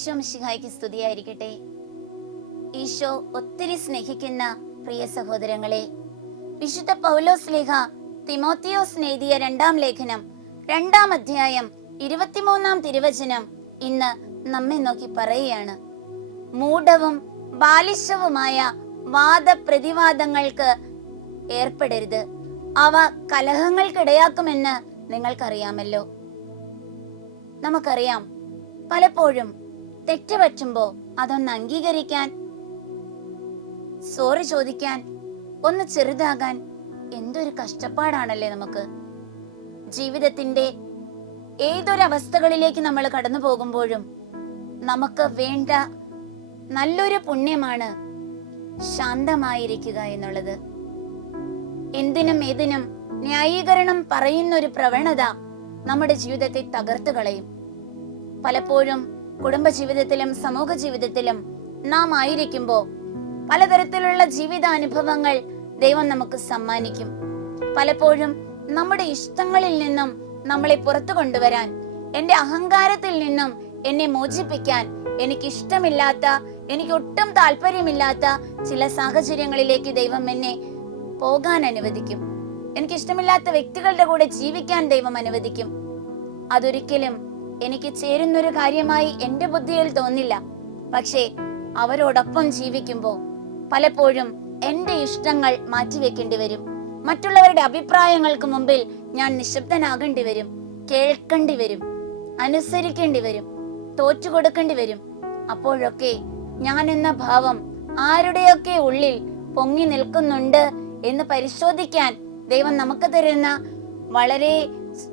ഈശോ മിശിഹായ്ക്ക് സ്തുതിയായിരിക്കട്ടെ. ഈശോ ഒത്തിരി സ്നേഹിക്കുന്ന പ്രിയ സഹോദരങ്ങളെ വിശുദ്ധ പൗലോസ് ലേഖ തിമോത്തിയോസ് എഴുതിയ രണ്ടാം ലേഖനം രണ്ടാം അധ്യായം ഇരുപത്തിമൂന്നാം തിരുവചനം ഇന്ന് നമ്മെ നോക്കി പറയുകയാണ്. മൂഢവും ബാലിശവുമായ വാദപ്രതിവാദങ്ങൾക്ക് ഏർപ്പെടരുത്. അവ കലഹങ്ങൾക്കിടയാക്കുമെന്ന് നിങ്ങൾക്കറിയാമല്ലോ. നമുക്കറിയാം പലപ്പോഴും തെറ്റ് പറ്റുമ്പോ അതൊന്ന് അംഗീകരിക്കാൻ സോറി ചോദിക്കാൻ ഒന്ന് ചെറുതാകാൻ എന്തൊരു കഷ്ടപ്പാടാണല്ലേ നമുക്ക്? ജീവിതത്തിന്റെ ഏതൊരവസ്ഥകളിലേക്ക് നമ്മൾ കടന്നു പോകുമ്പോഴും നമുക്ക് വേണ്ട നല്ലൊരു പുണ്യമാണ് ശാന്തമായിരിക്കുക എന്നുള്ളത്. എന്തിനും ഏതിനും ന്യായീകരണം പറയുന്ന ഒരു പ്രവണത നമ്മുടെ ജീവിതത്തെ തകർത്തു കളയും. പലപ്പോഴും കുടുംബ ജീവിതത്തിലും സമൂഹ ജീവിതത്തിലും നാം ആയിരിക്കുമ്പോൾ പലതരത്തിലുള്ള ജീവിതാനുഭവങ്ങൾ ദൈവം നമുക്ക് സമ്മാനിക്കും. പലപ്പോഴും നമ്മുടെ ഇഷ്ടങ്ങളിൽ നിന്നും നമ്മളെ പുറത്തു കൊണ്ടുവരാൻ എന്റെ അഹങ്കാരത്തിൽ നിന്നും എന്നെ മോചിപ്പിക്കാൻ എനിക്ക് ഇഷ്ടമില്ലാത്ത എനിക്ക് ഒട്ടും താല്പര്യമില്ലാത്ത ചില സാഹചര്യങ്ങളിലേക്ക് ദൈവം എന്നെ പോകാൻ അനുവദിക്കും. എനിക്ക് ഇഷ്ടമില്ലാത്ത വ്യക്തികളുടെ കൂടെ ജീവിക്കാൻ ദൈവം അനുവദിക്കും. അതൊരിക്കലും എനിക്ക് ചേരുന്നൊരു കാര്യമായി എന്റെ ബുദ്ധിയിൽ തോന്നില്ല. പക്ഷേ അവരോടൊപ്പം ജീവിക്കുമ്പോൾ പലപ്പോഴും എന്റെ ഇഷ്ടങ്ങൾ മാറ്റിവെക്കേണ്ടി വരും. മറ്റുള്ളവരുടെ അഭിപ്രായങ്ങൾക്ക് മുമ്പിൽ ഞാൻ നിശബ്ദനാകേണ്ടി വരും കേൾക്കേണ്ടി വരും അനുസരിക്കേണ്ടി വരും തോറ്റുകൊടുക്കേണ്ടി വരും. അപ്പോഴൊക്കെ ഞാൻ എന്ന ഭാവം ആരുടെയൊക്കെ ഉള്ളിൽ പൊങ്ങി നിൽക്കുന്നുണ്ട് എന്ന് പരിശോധിക്കാൻ ദൈവം നമുക്ക് തരുന്ന വളരെ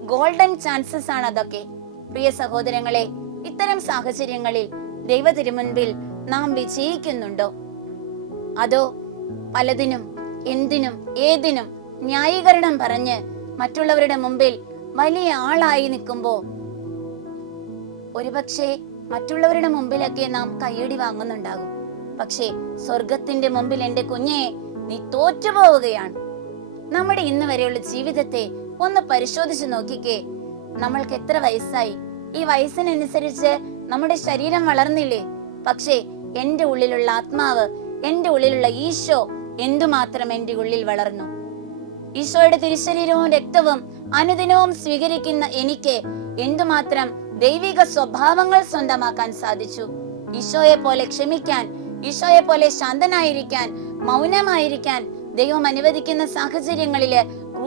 ഗോൾഡൻ ചാൻസസ് ആണ് അതൊക്കെ. പ്രിയ സഹോദരങ്ങളെ ഇത്തരം സാഹചര്യങ്ങളിൽ ദൈവ തിരുമുൻപിൽ നാം വിജയിക്കുന്നുണ്ടോ? അതോ പലതിനും എന്തിനും ഏതിനും ന്യായീകരണം പറഞ്ഞ് മറ്റുള്ളവരുടെ മുമ്പിൽ വലിയ ആളായി നിൽക്കുമ്പോ ഒരുപക്ഷെ മറ്റുള്ളവരുടെ മുമ്പിലൊക്കെ നാം കയ്യടി വാങ്ങുന്നുണ്ടാകും. പക്ഷേ സ്വർഗത്തിന്റെ മുമ്പിൽ എന്റെ കുഞ്ഞെ നീ തോറ്റുപോവുകയാണ്. നമ്മുടെ ഇന്ന് വരെയുള്ള ജീവിതത്തെ ഒന്ന് പരിശോധിച്ച് നോക്കിക്കേ. നമ്മൾക്ക് എത്ര വയസ്സായി? ഈ വയസ്സിനനുസരിച്ച് നമ്മുടെ ശരീരം വളർന്നില്ലേ? പക്ഷേ എന്റെ ഉള്ളിലുള്ള ആത്മാവ് എന്റെ ഉള്ളിലുള്ള ഈശോ എന്തുമാത്രം എന്റെ ഉള്ളിൽ വളർന്നു? ഈശോയുടെ തിരുശരീരവും രക്തവും അനുദിനവും സ്വീകരിക്കുന്ന എനിക്ക് എന്തുമാത്രം ദൈവിക സ്വഭാവങ്ങൾ സ്വന്തമാക്കാൻ സാധിച്ചു? ഈശോയെ പോലെ ക്ഷമിക്കാൻ ഈശോയെ പോലെ ശാന്തനായിരിക്കാൻ മൗനമായിരിക്കാൻ ദൈവം അനുവദിക്കുന്ന സാഹചര്യങ്ങളിൽ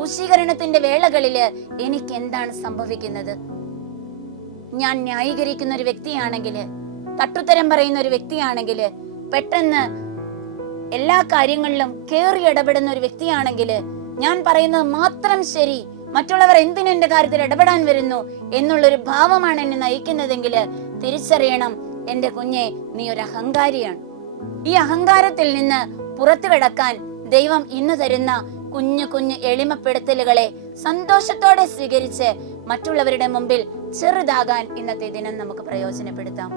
ക്രൂശീകരണത്തിന്റെ വേളകളിൽ എനിക്ക് എന്താണ് സംഭവിക്കുന്നത്? ഞാൻ ന്യായീകരിക്കുന്ന ഒരു വ്യക്തിയാണെങ്കിൽ തട്ടുത്തരം പറയുന്ന ഒരു വ്യക്തിയാണെങ്കിൽ പെട്ടെന്ന് എല്ലാ കാര്യങ്ങളിലും കേറി ഇടപെടുന്ന ഒരു വ്യക്തിയാണെങ്കിൽ ഞാൻ പറയുന്നത് മാത്രം ശരി. മറ്റുള്ളവർ എന്തിനു എന്റെ കാര്യത്തിൽ ഇടപെടാൻ വരുന്നു എന്നുള്ളൊരു ഭാവമാണ് എന്നെ നയിക്കുന്നതെങ്കിൽ തിരിച്ചറിയണം എന്റെ കുഞ്ഞെ നീ ഒരു അഹങ്കാരിയാണ്. ഈ അഹങ്കാരത്തിൽ നിന്ന് പുറത്തു കിടക്കാൻ ദൈവം ഇന്ന് തരുന്ന കുഞ്ഞു കുഞ്ഞു എളിമപ്പെടുത്തലുകളെ സന്തോഷത്തോടെ സ്വീകരിച്ച് മറ്റുള്ളവരുടെ മുമ്പിൽ ചെറുതാകാൻ ഇന്നത്തെ ദിനം നമുക്ക് പ്രയോജനപ്പെടുത്താം.